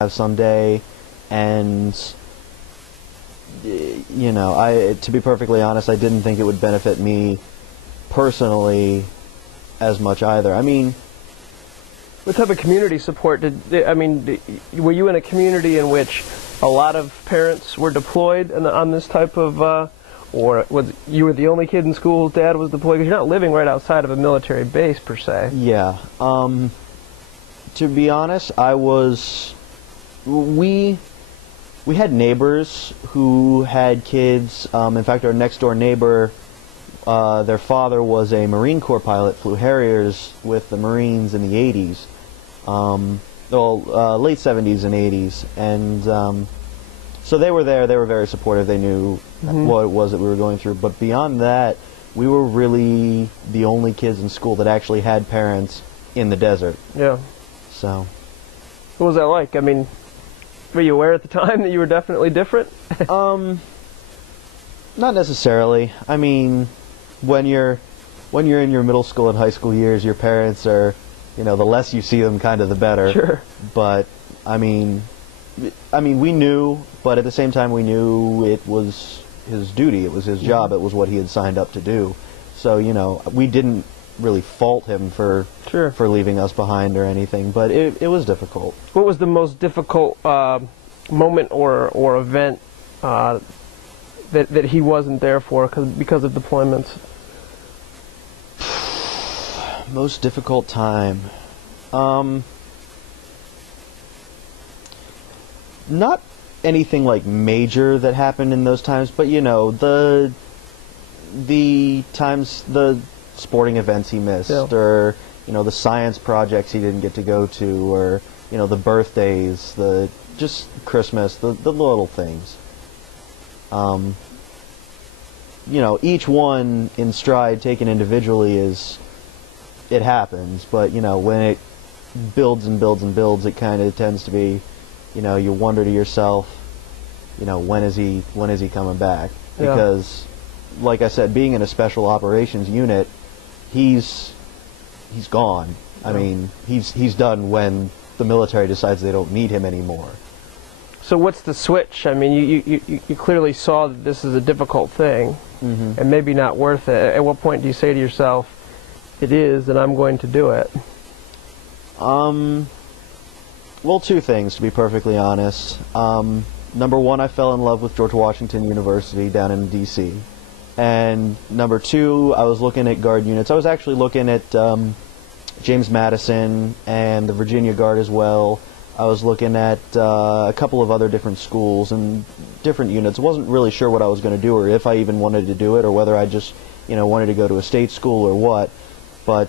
have someday, and you know, to be perfectly honest, I didn't think it would benefit me personally as much either. I mean, what type of community support were you in a community in which a lot of parents were deployed on this type of, or was you were the only kid in school whose dad was deployed? Because you're not living right outside of a military base per se. Yeah. To be honest, we had neighbors who had kids. In fact, our next door neighbor, their father was a Marine Corps pilot, flew Harriers with the Marines in the 80s. Late 70s and 80s, and so they were there. They were very supportive. They knew what it was that we were going through. But beyond that, we were really the only kids in school that actually had parents in the desert. Yeah. So, what was that like? I mean, were you aware at the time that you were definitely different? Not necessarily. I mean, when you're in your middle school and high school years, your parents are, you know, the less you see them, kind of the better. Sure. But I mean, we knew, but at the same time, we knew it was his duty. It was his job. It was what he had signed up to do. So, you know, we didn't really fault him for leaving us behind or anything. But it was difficult. What was the most difficult moment or event that he wasn't there for because of deployments? Most difficult time. Not anything like major that happened in those times, but you know, the times, the sporting events he missed, or you know, the science projects he didn't get to go to, or you know, the birthdays, just Christmas, the little things. You know, each one in stride, taken individually, it happens, but you know, when it builds and builds and builds, it kind of tends to be, you know, you wonder to yourself, you know, when is he coming back? Because, like I said, being in a special operations unit, he's gone. I mean, he's done when the military decides they don't need him anymore. So what's the switch? I mean, you clearly saw that this is a difficult thing, and maybe not worth it. At what point do you say to yourself, it is, and I'm going to do it? Well, two things, to be perfectly honest. Number one, I fell in love with George Washington University down in D.C. And number two, I was looking at Guard units. I was actually looking at James Madison and the Virginia Guard as well. I was looking at a couple of other different schools and different units. I wasn't really sure what I was going to do, or if I even wanted to do it, or whether I just, you know, wanted to go to a state school or what. But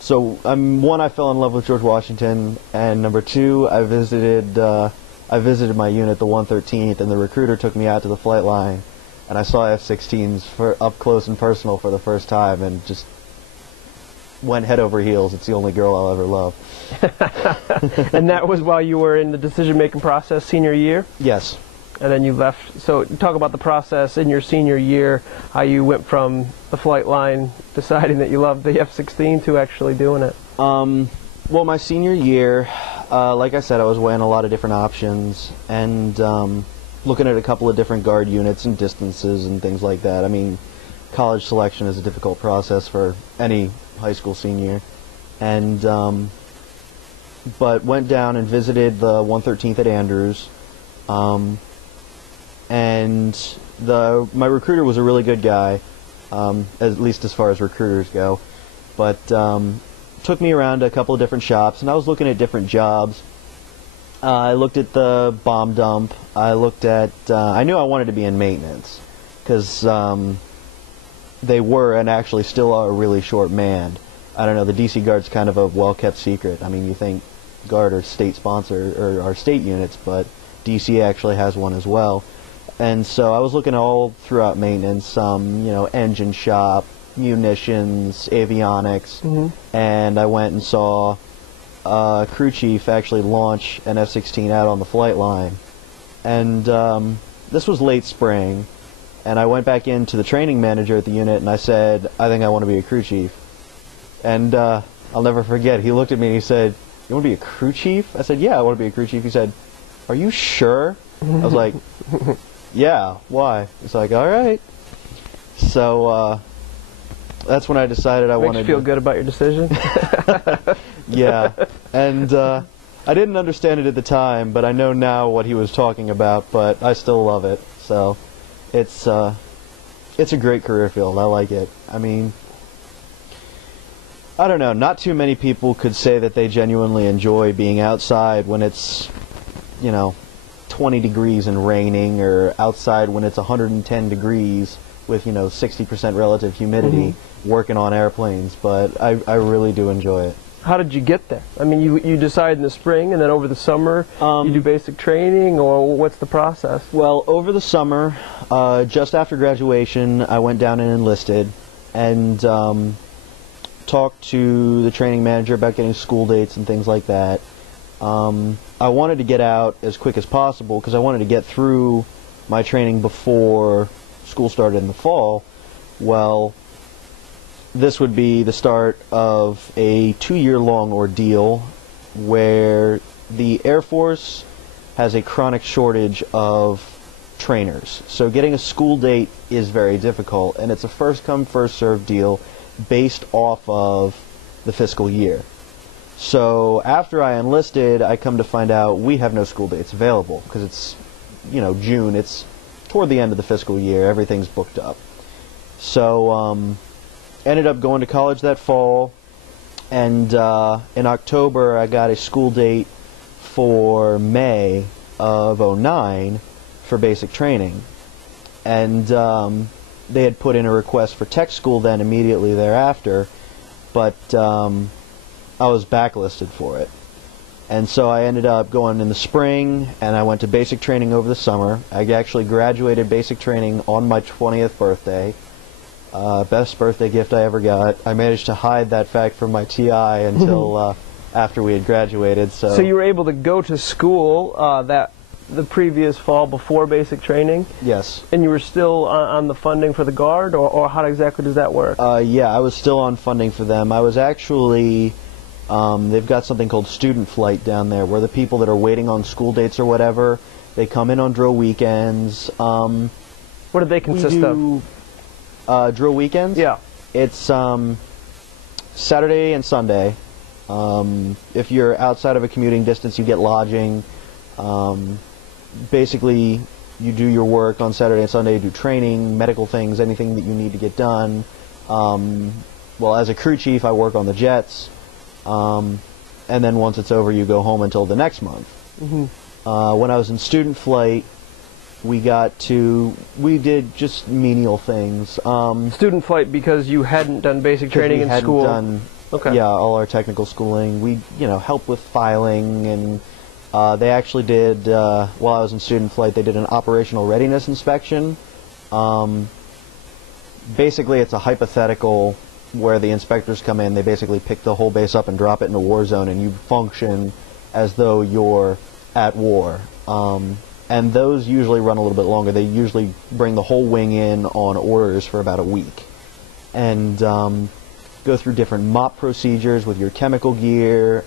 so one, I fell in love with George Washington, and number two, I visited my unit, the 113th, and the recruiter took me out to the flight line, and I saw F-16s up close and personal for the first time, and just went head over heels. It's the only girl I'll ever love. And that was while you were in the decision-making process senior year? Yes. And then you left. So talk about the process in your senior year, how you went from the flight line deciding that you loved the F-16 to actually doing it. Well, my senior year, like I said, I was weighing a lot of different options and looking at a couple of different Guard units and distances and things like that. I mean, college selection is a difficult process for any high school senior. And but went down and visited the 113th at Andrews. And my recruiter was a really good guy, at least as far as recruiters go, but took me around to a couple of different shops, and I was looking at different jobs. I looked at the bomb dump. I looked at, I knew I wanted to be in maintenance, because they were, and actually still are, really short-manned. I don't know, the DC Guard's kind of a well-kept secret. I mean, you think Guard are state-sponsored, or are state units, but DC actually has one as well. And so I was looking all throughout maintenance, you know, engine shop, munitions, avionics, and I went and saw a crew chief actually launch an F-16 out on the flight line. And this was late spring, and I went back into the training manager at the unit and I said, I think I want to be a crew chief. And I'll never forget, he looked at me and he said, "You want to be a crew chief?" I said, "Yeah, I want to be a crew chief." He said, "Are you sure?" I was like, "Yeah, why?" He's like, "All right." So that's when I decided I wanted to... Makes you feel good about your decision? Yeah, and I didn't understand it at the time, but I know now what he was talking about, but I still love it. So it's a great career field. I like it. I mean, I don't know, not too many people could say that they genuinely enjoy being outside when it's, 20 degrees and raining, or outside when it's 110 degrees with, 60% relative humidity, working on airplanes, but I really do enjoy it. How did you get there? I mean, you decide in the spring, and then over the summer you do basic training, or what's the process? Well, over the summer, just after graduation, I went down and enlisted, and talked to the training manager about getting school dates and things like that. I wanted to get out as quick as possible because I wanted to get through my training before school started in the fall. Well, this would be the start of a 2-year-long ordeal where the Air Force has a chronic shortage of trainers. So getting a school date is very difficult, and it's a first-come, first-served deal based off of the fiscal year. So after I enlisted, I come to find out we have no school dates available because it's, June. It's toward the end of the fiscal year. Everything's booked up. So ended up going to college that fall, and in October I got a school date for May of '09 for basic training, and they had put in a request for tech school then immediately thereafter, but I was backlisted for it. And so I ended up going in the spring, and I went to basic training over the summer. I actually graduated basic training on my 20th birthday. Best birthday gift I ever got. I managed to hide that fact from my TI until after we had graduated. So you were able to go to school the previous fall before basic training? Yes. And you were still on the funding for the Guard, or how exactly does that work? Yeah, I was still on funding for them. I was actually... they've got something called student flight down there, where the people that are waiting on school dates or whatever, they come in on drill weekends. What do they consist of? Drill weekends? Yeah. It's Saturday and Sunday. If you're outside of a commuting distance, you get lodging. Basically, you do your work on Saturday and Sunday, you do training, medical things, anything that you need to get done. Well, as a crew chief, I work on the jets. And then once it's over, you go home until the next month. When I was in student flight, we did just menial things. Student flight because you hadn't done basic training in school? Okay. Yeah, all our technical schooling. We, helped with filing, and they actually did, while I was in student flight, they did an operational readiness inspection. Basically, it's a hypothetical where the inspectors come in, they basically pick the whole base up and drop it in a war zone, and you function as though you're at war. And those usually run a little bit longer. They usually bring the whole wing in on orders for about a week. And go through different MOP procedures with your chemical gear.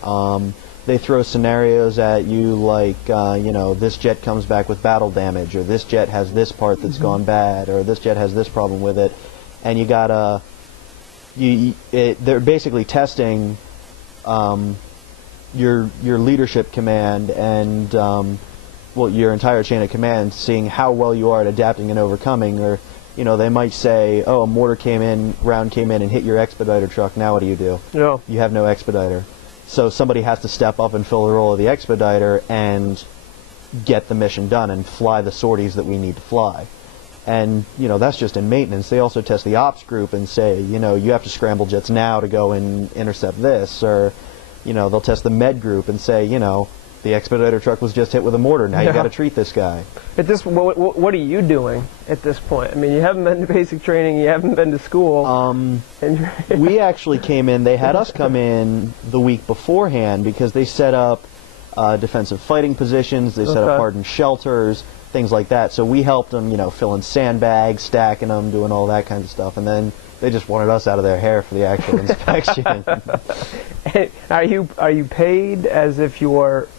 They throw scenarios at you like, this jet comes back with battle damage, or this jet has this part that's gone bad, or this jet has this problem with it. And you gotta... they're basically testing your leadership command and your entire chain of command, seeing how well you are at adapting and overcoming. Or they might say, oh, a round came in and hit your expediter truck. Now what do you do? Yeah. You have no expediter, so somebody has to step up and fill the role of the expediter and get the mission done and fly the sorties that we need to fly. And, that's just in maintenance. They also test the ops group and say, you have to scramble jets now to go and intercept this. Or, they'll test the med group and say, the expediter truck was just hit with a mortar. Now you got to treat this guy. At this, what are you doing at this point? I mean, you haven't been to basic training, you haven't been to school. We actually came in, they had us come in the week beforehand because they set up defensive fighting positions, they set up hardened shelters, things like that. So we helped them, fill in sandbags, stacking them, doing all that kind of stuff. And then They just wanted us out of their hair for the actual inspection. Are you paid as if you're